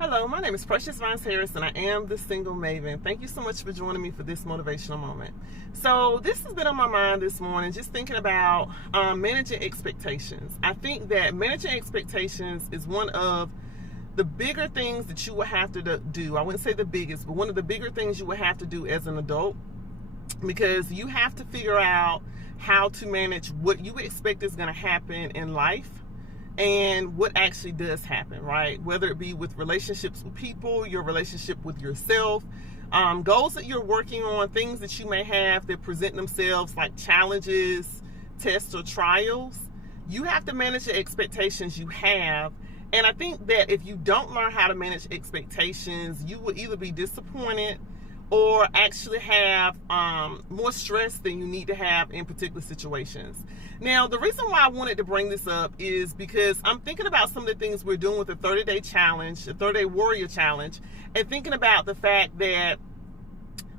Hello, my name is Precious Vines Harris, and I am the Single Maven. Thank you so much for joining me for this motivational moment. So this has been on my mind this morning, just thinking about managing expectations. I think that managing expectations is one of the bigger things that you will have to do. I wouldn't say the biggest, but one of the bigger things you will have to do as an adult, because you have to figure out how to manage what you expect is going to happen in life and what actually does happen, right? Whether it be with relationships with people, your relationship with yourself, goals that you're working on, things that you may have that present themselves like challenges, tests, or trials. You have to manage the expectations you have. And I think that if you don't learn how to manage expectations, you will either be disappointed or actually have more stress than you need to have in particular situations. Now, the reason why I wanted to bring this up is because I'm thinking about some of the things we're doing with the 30-day challenge, the 30-day warrior challenge, and thinking about the fact that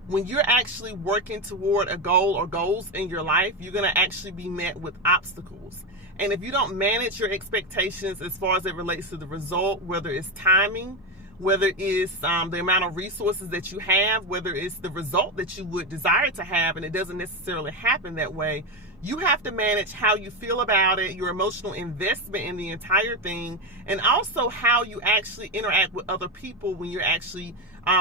when you're actually working toward a goal or goals in your life, you're going to actually be met with obstacles. And if you don't manage your expectations as far as it relates to the result, whether it's timing, whether it's the amount of resources that you have, whether it's the result that you would desire to have, and it doesn't necessarily happen that way, you have to manage how you feel about it, your emotional investment in the entire thing, and also how you actually interact with other people when you're actually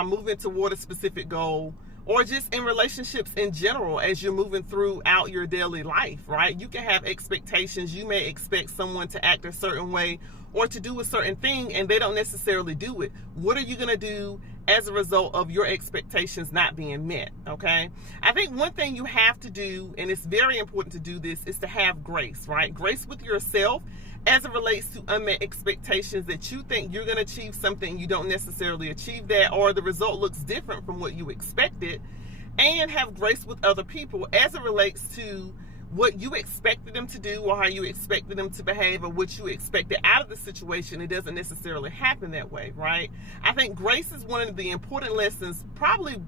moving toward a specific goal, or just in relationships in general as you're moving throughout your daily life, right? You can have expectations. You may expect someone to act a certain way or to do a certain thing, and they don't necessarily do it. What are you going to do as a result of your expectations not being met, okay? I think one thing you have to do, and it's very important to do this, is to have grace, right? Grace with yourself as it relates to unmet expectations that you think you're going to achieve something, you don't necessarily achieve that, or the result looks different from what you expected. And have grace with other people as it relates to what you expected them to do or how you expected them to behave or what you expected out of the situation. It doesn't necessarily happen that way, right? I think grace is one of the important lessons, probably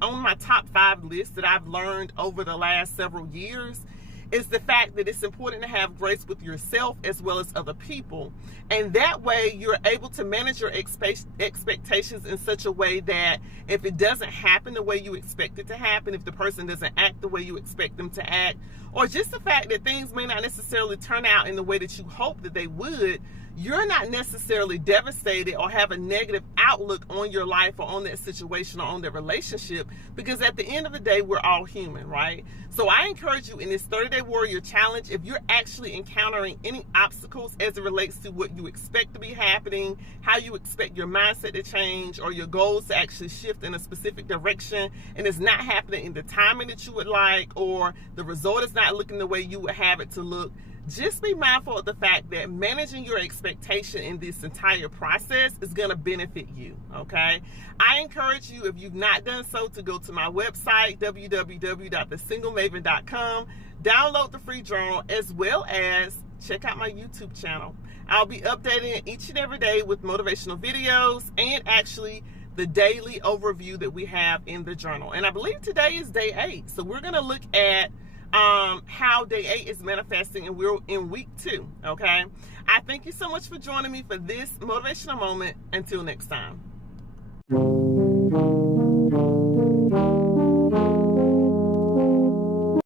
on my top 5 list that I've learned over the last several years, is the fact that it's important to have grace with yourself as well as other people. And that way you're able to manage your expectations in such a way that if it doesn't happen the way you expect it to happen, if the person doesn't act the way you expect them to act, or just the fact that things may not necessarily turn out in the way that you hope that they would, you're not necessarily devastated or have a negative outlook on your life or on that situation or on that relationship, because at the end of the day, we're all human, right? So I encourage you in this 30-day warrior challenge, if you're actually encountering any obstacles as it relates to what you expect to be happening, how you expect your mindset to change, or your goals to actually shift in a specific direction, and it's not happening in the timing that you would like, or the result is not looking the way you would have it to look, just be mindful of the fact that managing your expectation in this entire process is going to benefit you, okay? I encourage you, if you've not done so, to go to my website, www.thesinglemaven.com, download the free journal, as well as check out my YouTube channel. I'll be updating it each and every day with motivational videos and actually the daily overview that we have in the journal. And I believe today is day 8, so we're going to look at how day 8 is manifesting, and we're in week 2, okay? I thank you so much for joining me for this motivational moment. Until next time.